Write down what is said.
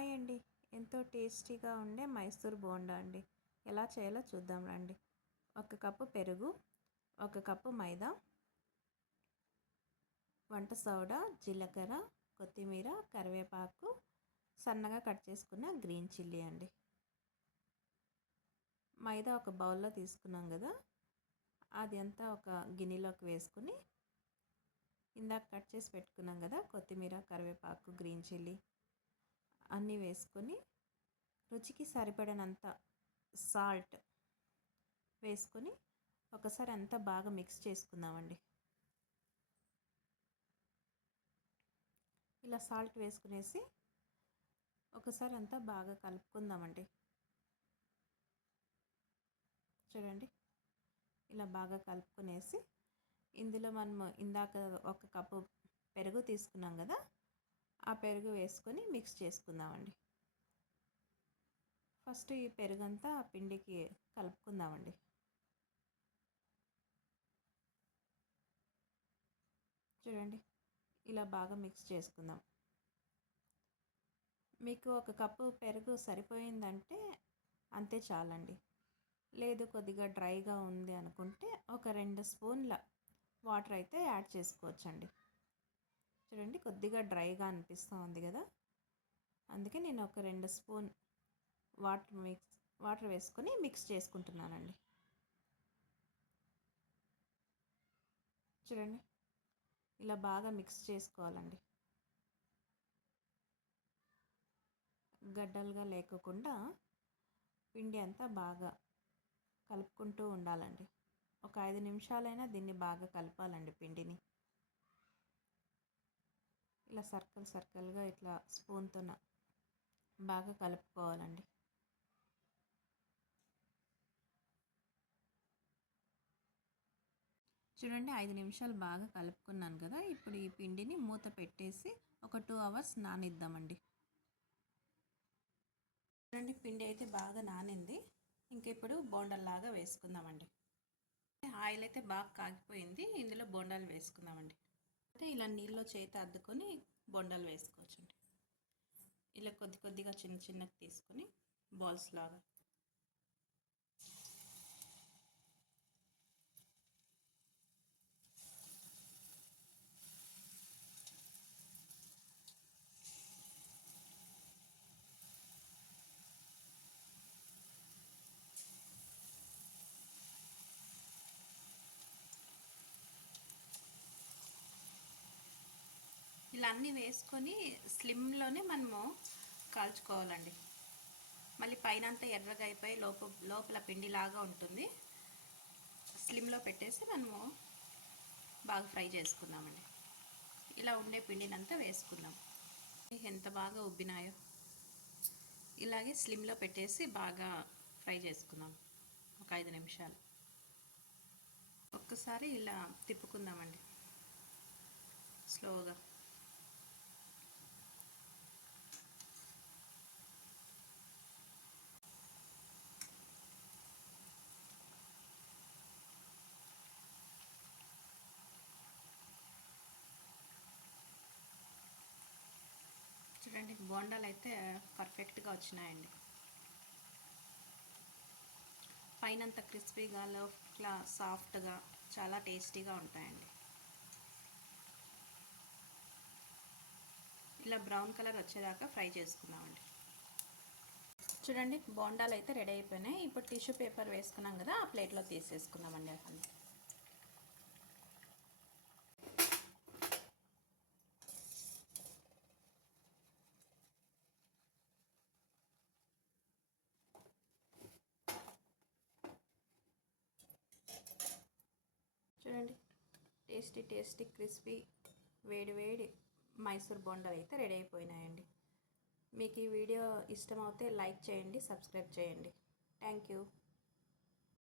Hi అండి ఎంతో టేస్టీగా ఉండే మైసూర్ బోండా అండి. ఎలా చేయాలో చూద్దాం రండి. ఒక కప్పు పెరుగు ఒక కప్పు మైదా వంట సోడా జీలకర్ర కొత్తిమీర కరివేపాకు సన్నగా కట్ చేసుకున్న గ్రీన్ చిల్లీ అండి. మైదా ఒక బౌల్లో తీసుకున్నాం కదా అది అంతా ఒక గిన్నెలోకి వేసుకుని ఇందాక కట్ చేసి పెట్టుకున్నాం కదా కొత్తిమీర కరివేపాకు గ్రీన్ చిల్లీ. అన్నీ వేసుకొని రుచికి సరిపడినంత సాల్ట్ వేసుకొని ఒకసారి అంతా బాగా మిక్స్ చేసుకుందామండి. ఇలా సాల్ట్ వేసుకునేసి ఒకసారి అంతా బాగా కలుపుకుందామండి. చూడండి ఇలా బాగా కలుపుకునేసి ఇందులో మనము ఇందాక ఒక కప్పు పెరుగు తీసుకున్నాం కదా ఆ పెరుగు వేసుకొని మిక్స్ చేసుకుందామండి. ఫస్ట్ ఈ పెరుగంతా పిండికి కలుపుకుందామండి. చూడండి ఇలా బాగా మిక్స్ చేసుకుందాం. మీకు ఒక కప్పు పెరుగు సరిపోయిందంటే అంతే చాలండి. లేదు కొద్దిగా డ్రైగా ఉంది అనుకుంటే ఒక రెండు స్పూన్ల వాటర్ అయితే యాడ్ చేసుకోవచ్చండి. చూడండి కొద్దిగా డ్రైగా అనిపిస్తూ ఉంది కదా. అందుకే నేను ఒక రెండు స్పూన్ వాటర్ మిక్స్ వాటర్ వేసుకొని మిక్స్ చేసుకుంటున్నానండి. చూడండి ఇలా బాగా మిక్స్ చేసుకోవాలండి. గడ్డలుగా లేకుండా పిండి అంతా బాగా కలుపుకుంటూ ఉండాలండి. ఒక ఐదు నిమిషాలైనా దీన్ని బాగా కలపాలండి పిండిని. ఇలా సర్కిల్ సర్కిల్గా ఇట్లా స్పూన్తో బాగా కలుపుకోవాలండి. చూడండి ఐదు నిమిషాలు బాగా కలుపుకున్నాను కదా ఇప్పుడు ఈ పిండిని మూత పెట్టేసి ఒక టూ అవర్స్ నానిద్దామండి. చూడండి పిండి అయితే బాగా నానింది. ఇంక ఇప్పుడు బోండల్లాగా వేసుకుందామండి. ఆయిల్ అయితే బాగా కాగిపోయింది ఇందులో బోండాలు వేసుకుందామండి. లేకపోతే ఇలా నీళ్ళలో చేతి అద్దుకొని బొండలు వేసుకోవచ్చు ఇలా కొద్ది కొద్దిగా చిన్న చిన్నగా తీసుకొని బాల్స్ లాగా ఇలా అన్నీ వేసుకొని స్లిమ్లోనే మనము కాల్చుకోవాలండి. మళ్ళీ పైన అంతా ఎర్రగా అయిపోయి లోప లోపల పిండిలాగా ఉంటుంది. స్లిమ్లో పెట్టేసి మనము బాగా ఫ్రై చేసుకుందామండి. ఇలా ఉండే పిండినంతా వేసుకుందాం. ఎంత బాగా ఉబ్బినాయో. ఇలాగే స్లిమ్లో పెట్టేసి బాగా ఫ్రై చేసుకుందాం. ఒక ఐదు నిమిషాలు. ఒక్కసారి ఇలా తిప్పుకుందామండి. స్లోగా. చూడండి బోండాలు అయితే పర్ఫెక్ట్గా వచ్చినాయండి. పైనంత క్రిస్పీగా లోపల సాఫ్ట్గా చాలా టేస్టీగా ఉంటాయండి. ఇలా బ్రౌన్ కలర్ వచ్చేదాకా ఫ్రై చేసుకుందామండి. చూడండి బోండాలు అయితే రెడీ అయిపోయినాయి. ఇప్పుడు టిష్యూ పేపర్ వేసుకున్నాం కదా ఆ ప్లేట్లో తీసేసుకుందామండి. అసలు చూడండి టేస్టీ టేస్టీ క్రిస్పీ వేడి వేడి మైసూర్ బొండలు అయితే రెడీ అయిపోయినాయండి. మీకు ఈ వీడియో ఇష్టమైతే లైక్ చేయండి సబ్స్క్రైబ్ చేయండి. Thank you